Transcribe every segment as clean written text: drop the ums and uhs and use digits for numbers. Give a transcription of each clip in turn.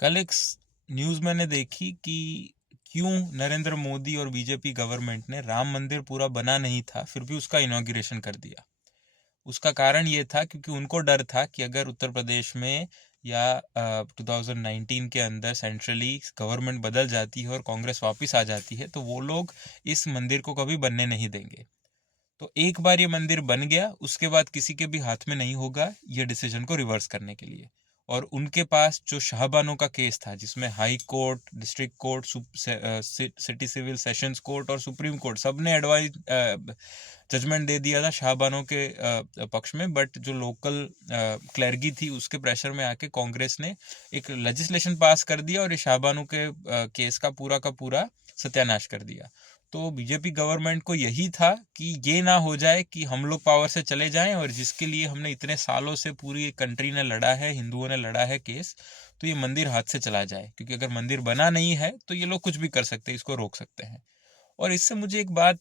कल एक न्यूज़ मैंने देखी कि क्यों नरेंद्र मोदी और बीजेपी गवर्नमेंट ने राम मंदिर पूरा बना नहीं था फिर भी उसका इनॉग्रेशन कर दिया। उसका कारण ये था क्योंकि उनको डर था कि अगर उत्तर प्रदेश में या 2019 के अंदर सेंट्रली गवर्नमेंट बदल जाती है और कांग्रेस वापस आ जाती है तो वो लोग इस मंदिर को कभी बनने नहीं देंगे। तो एक बार ये मंदिर बन गया उसके बाद किसी के भी हाथ में नहीं होगा ये डिसीजन को रिवर्स करने के लिए। और उनके पास जो शाहबानों का केस था जिसमें high court, district court, city civil sessions court और सुप्रीम कोर्ट सब ने एडवाइस जजमेंट दे दिया था शाहबानों के पक्ष में, बट जो लोकल क्लर्गी थी उसके प्रेशर में आके कांग्रेस ने एक लेजिस्लेशन पास कर दिया और ये शाहबानों के केस का पूरा सत्यानाश कर दिया। तो बीजेपी गवर्नमेंट को यही था कि ये ना हो जाए कि हम लोग पावर से चले जाएं और जिसके लिए हमने इतने सालों से पूरी कंट्री ने लड़ा है, हिंदुओं ने लड़ा है केस, तो ये मंदिर हाथ से चला जाए। क्योंकि अगर मंदिर बना नहीं है तो ये लोग कुछ भी कर सकते हैं, इसको रोक सकते हैं। और इससे मुझे एक बात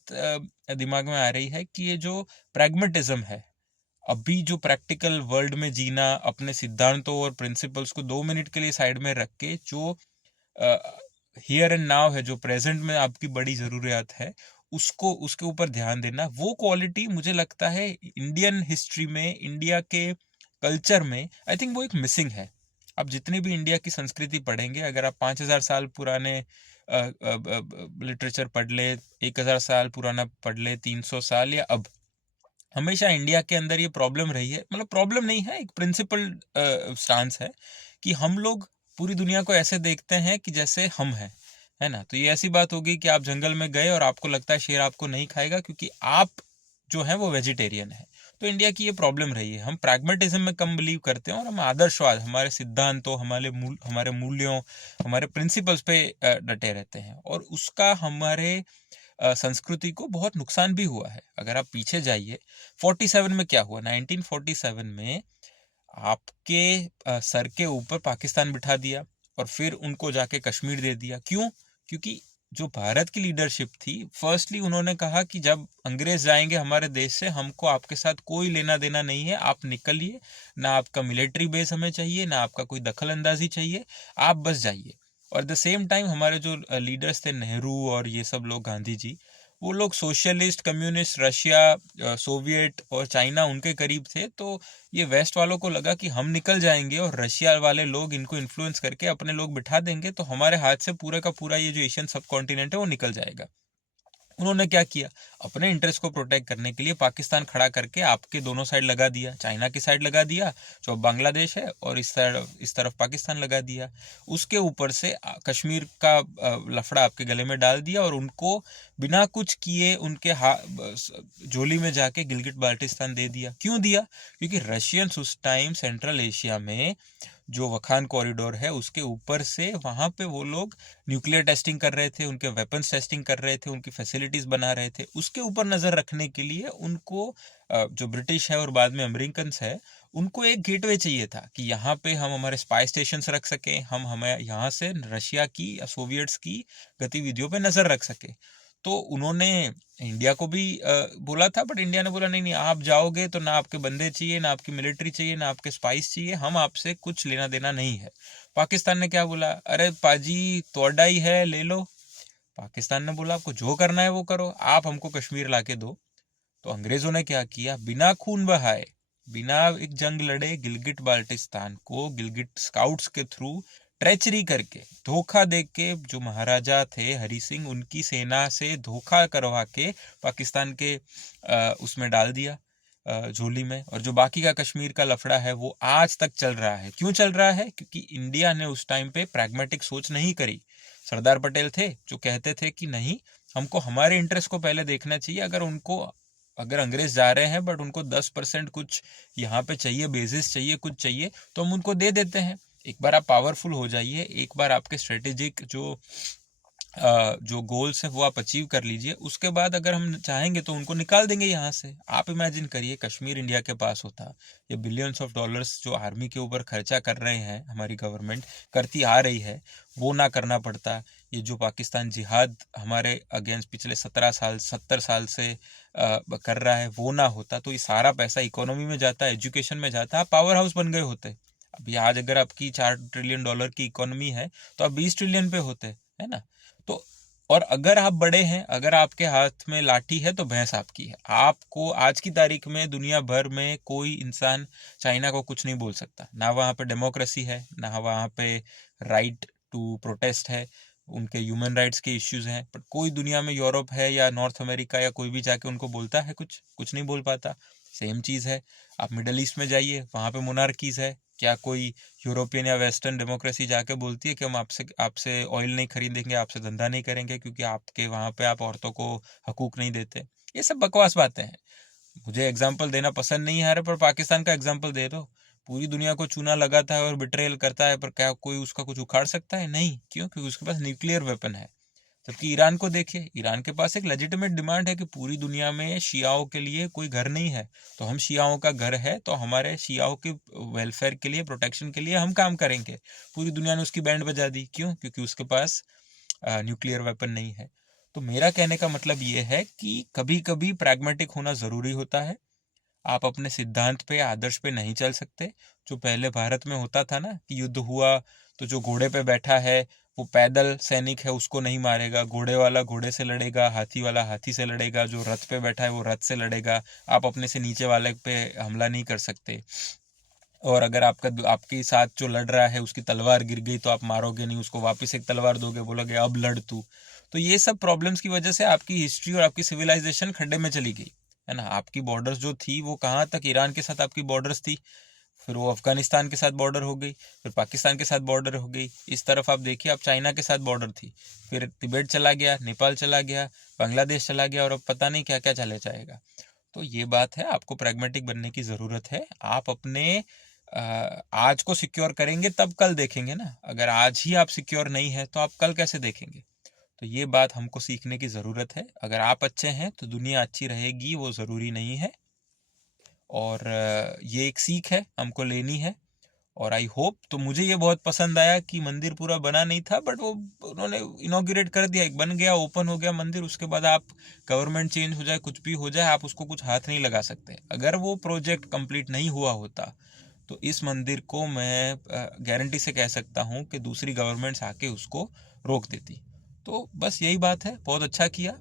दिमाग में आ रही है कि ये जो प्रैग्मेटिज्म है, अभी जो प्रैक्टिकल वर्ल्ड में जीना, अपने सिद्धांतों और प्रिंसिपल्स को 2 मिनट के लिए साइड में रख के जो हियर एंड नाउ है, जो प्रेजेंट में आपकी बड़ी ज़रूरियात है, उसको उसके ऊपर ध्यान देना, वो क्वालिटी मुझे लगता है इंडियन हिस्ट्री में, इंडिया के कल्चर में, आई थिंक वो एक मिसिंग है। आप जितनी भी इंडिया की संस्कृति पढ़ेंगे, अगर आप 5,000 साल पुराने लिटरेचर पढ़ ले, 1,000 साल पुराना पढ़ ले, 300 साल, या अब, हमेशा इंडिया के अंदर ये प्रॉब्लम रही है, मतलब प्रॉब्लम नहीं है, एक प्रिंसिपल स्टांस है कि हम लोग पूरी दुनिया को ऐसे देखते हैं कि जैसे हम हैं, है ना। तो ये ऐसी बात होगी कि आप जंगल में गए और आपको लगता है शेर आपको नहीं खाएगा क्योंकि आप जो है वो वेजिटेरियन है। तो इंडिया की ये प्रॉब्लम रही है, हम प्रैग्मेटिज्म में कम बिलीव करते हैं और हम आदर्शवाद, हमारे सिद्धांतों, हमारे मूल्यों, हमारे प्रिंसिपल्स पे डटे रहते हैं, और उसका हमारे संस्कृति को बहुत नुकसान भी हुआ है। अगर आप पीछे जाइए, 47 में क्या हुआ, 1947 में आपके सर के ऊपर पाकिस्तान बिठा दिया और फिर उनको जाके कश्मीर दे दिया। क्यों? क्योंकि जो भारत की लीडरशिप थी, फर्स्टली उन्होंने कहा कि जब अंग्रेज जाएंगे हमारे देश से, हमको आपके साथ कोई लेना देना नहीं है, आप निकलिए, ना आपका मिलिट्री बेस हमें चाहिए, ना आपका कोई दखल अंदाजी चाहिए, आप बस जाइए। और द सेम टाइम हमारे जो लीडर्स थे, नेहरू और ये सब लोग, गांधी जी, वो लोग सोशलिस्ट, कम्युनिस्ट, रशिया, सोवियत और चाइना उनके करीब थे। तो ये वेस्ट वालों को लगा कि हम निकल जाएंगे और रशिया वाले लोग इनको इन्फ्लुएंस करके अपने लोग बिठा देंगे तो हमारे हाथ से पूरे का पूरा ये जो एशियन सब कॉन्टिनेंट है वो निकल जाएगा। उन्होंने क्या किया, अपने इंटरेस्ट को प्रोटेक्ट करने के लिए पाकिस्तान खड़ा करके आपके दोनों साइड लगा दिया, चाइना की साइड लगा दिया जो बांग्लादेश है, और इस तरफ पाकिस्तान लगा दिया। उसके ऊपर से कश्मीर का लफड़ा आपके गले में डाल दिया और उनको बिना कुछ किए उनके झोली में जाके गिलगिट बाल्टिस्तान दे दिया। क्यों दिया? क्योंकि रशियंस उस टाइम सेंट्रल एशिया में जो वखान कॉरिडोर है उसके ऊपर से वहां पे वो लोग न्यूक्लियर टेस्टिंग कर रहे थे, उनके वेपन्स टेस्टिंग कर रहे थे, उनकी फैसिलिटीज बना रहे थे। उसके ऊपर नजर रखने के लिए उनको जो ब्रिटिश है और बाद में अमेरिकन है, उनको एक गेटवे चाहिए था कि यहाँ पे हम हमारे स्पाई स्टेशन रख सकें, हम हमें यहाँ से रशिया की या सोवियट्स की गतिविधियों पे नजर रख सके। तो उन्होंने इंडिया को भी बोला था, बट इंडिया ने बोला नहीं नहीं, आप जाओगे तो ना आपके बंदे चाहिए, ना आपकी मिलिट्री चाहिए, ना आपके स्पाइस चाहिए, हम आपसे कुछ लेना देना नहीं है। पाकिस्तान ने क्या बोला, अरे पाजी तोड़ा ही है, ले लो। पाकिस्तान ने बोला आपको जो करना है वो करो, आप हमको कश्मीर लाके दो। तो अंग्रेजों ने क्या किया, बिना खून बहाए, बिना एक जंग लड़े, गिलगिट बाल्टिस्तान को गिलगिट स्काउट्स के थ्रू ट्रेचरी करके, धोखा दे के, जो महाराजा थे हरी सिंह, उनकी सेना से धोखा करवा के पाकिस्तान के उसमें डाल दिया, झोली में। और जो बाकी का कश्मीर का लफड़ा है वो आज तक चल रहा है। क्यों चल रहा है? क्योंकि इंडिया ने उस टाइम पे प्रैग्मेटिक सोच नहीं करी। सरदार पटेल थे जो कहते थे कि नहीं, हमको हमारे इंटरेस्ट को पहले देखना चाहिए। अगर अंग्रेज जा रहे हैं बट उनको 10% कुछ यहाँ पे चाहिए, बेसिस चाहिए, कुछ चाहिए, तो हम उनको दे देते हैं। एक बार आप पावरफुल हो जाइए, एक बार आपके स्ट्रेटेजिक जो गोल्स है वो आप अचीव कर लीजिए, उसके बाद अगर हम चाहेंगे तो उनको निकाल देंगे यहाँ से। आप इमेजिन करिए कश्मीर इंडिया के पास होता, ये बिलियंस ऑफ डॉलर्स जो आर्मी के ऊपर खर्चा कर रहे हैं, हमारी गवर्नमेंट करती आ रही है, वो ना करना पड़ता। ये जो पाकिस्तान जिहाद हमारे अगेंस्ट पिछले 17 साल 70 साल से कर रहा है, वो ना होता, तो ये सारा पैसा इकोनॉमी में जाता, एजुकेशन में जाता, आप पावर हाउस बन गए होते। अभी आज अगर आपकी $4 ट्रिलियन की इकोनॉमी है तो आप 20 ट्रिलियन पे होते, है ना? तो और अगर आप बड़े हैं, अगर आपके हाथ में लाठी है तो भैंस आपकी है। आपको आज की तारीख में दुनिया भर में कोई इंसान चाइना को कुछ नहीं बोल सकता। ना वहाँ पे डेमोक्रेसी है, ना वहाँ पे राइट टू प्रोटेस्ट है, उनके ह्यूमन राइट्स के इश्यूज हैं, बट कोई दुनिया में यूरोप है या नॉर्थ अमेरिका या कोई भी जाके उनको बोलता है कुछ? कुछ नहीं बोल पाता। सेम चीज़ है, आप मिडल ईस्ट में जाइए, वहाँ पे मोनार्कीज है। क्या कोई यूरोपियन या वेस्टर्न डेमोक्रेसी जाके बोलती है कि हम आपसे आपसे ऑयल नहीं खरीदेंगे, आपसे धंधा नहीं करेंगे क्योंकि आपके वहाँ पे आप औरतों को हकूक नहीं देते? ये सब बकवास बातें हैं। मुझे एग्जाम्पल देना पसंद नहीं है पर पाकिस्तान का एग्जाम्पल दे दो। पूरी दुनिया को चूना लगाता है और बिट्रेयल करता है, पर क्या कोई उसका कुछ उखाड़ सकता है? नहीं। क्यों? क्योंकि उसके पास न्यूक्लियर वेपन है। जबकि ईरान को देखिए, ईरान के पास एक लेजिटिमेट डिमांड है कि पूरी दुनिया में शियाओं के लिए कोई घर नहीं है, तो हम शियाओं का घर है, तो हमारे शियाओं के वेलफेयर के लिए, प्रोटेक्शन के लिए हम काम करेंगे। पूरी दुनिया ने उसकी बैंड बजा दी। क्यों? क्योंकि उसके पास न्यूक्लियर वेपन नहीं है। तो मेरा कहने का मतलब ये है कि कभी कभी प्रैग्मेटिक होना ज़रूरी होता है। आप अपने सिद्धांत पे, आदर्श पे नहीं चल सकते। जो पहले भारत में होता था ना कि युद्ध हुआ तो जो घोड़े पे बैठा है वो पैदल सैनिक है उसको नहीं मारेगा, घोड़े वाला घोड़े से लड़ेगा, हाथी वाला हाथी से लड़ेगा, जो रथ पे बैठा है वो रथ से लड़ेगा। आप अपने से नीचे वाले पे हमला नहीं कर सकते। और अगर आपके साथ जो लड़ रहा है उसकी तलवार गिर गई तो आप मारोगे नहीं, उसको वापस एक तलवार दोगे, बोलोगे अब लड़ तू। तो ये सब प्रॉब्लम्स की वजह से आपकी हिस्ट्री और आपकी सिविलाइजेशन खड्डे में चली गई, है ना? आपकी बॉर्डर्स जो थी वो कहाँ तक, ईरान के साथ आपकी बॉर्डर्स थी, फिर वो अफगानिस्तान के साथ बॉर्डर हो गई, फिर पाकिस्तान के साथ बॉर्डर हो गई। इस तरफ आप देखिए, आप चाइना के साथ बॉर्डर थी, फिर तिब्बत चला गया, नेपाल चला गया, बांग्लादेश चला गया, और अब पता नहीं क्या क्या चले जाएगा। तो ये बात है, आपको प्रैग्मेटिक बनने की ज़रूरत है। आप अपने आज को सिक्योर करेंगे तब कल देखेंगे ना। अगर आज ही आप सिक्योर नहीं है तो आप कल कैसे देखेंगे? तो ये बात हमको सीखने की ज़रूरत है। अगर आप अच्छे हैं तो दुनिया अच्छी रहेगी, वो ज़रूरी नहीं है। और ये एक सीख है, हमको लेनी है। और आई होप, तो मुझे ये बहुत पसंद आया कि मंदिर पूरा बना नहीं था, बट वो उन्होंने इनॉग्रेट कर दिया, एक बन गया, ओपन हो गया मंदिर। उसके बाद आप गवर्नमेंट चेंज हो जाए, कुछ भी हो जाए, आप उसको कुछ हाथ नहीं लगा सकते। अगर वो प्रोजेक्ट कंप्लीट नहीं हुआ होता तो इस मंदिर को मैं गारंटी से कह सकता हूँ कि दूसरी गवर्नमेंट्स आके उसको रोक देती। तो बस यही बात है। बहुत अच्छा किया।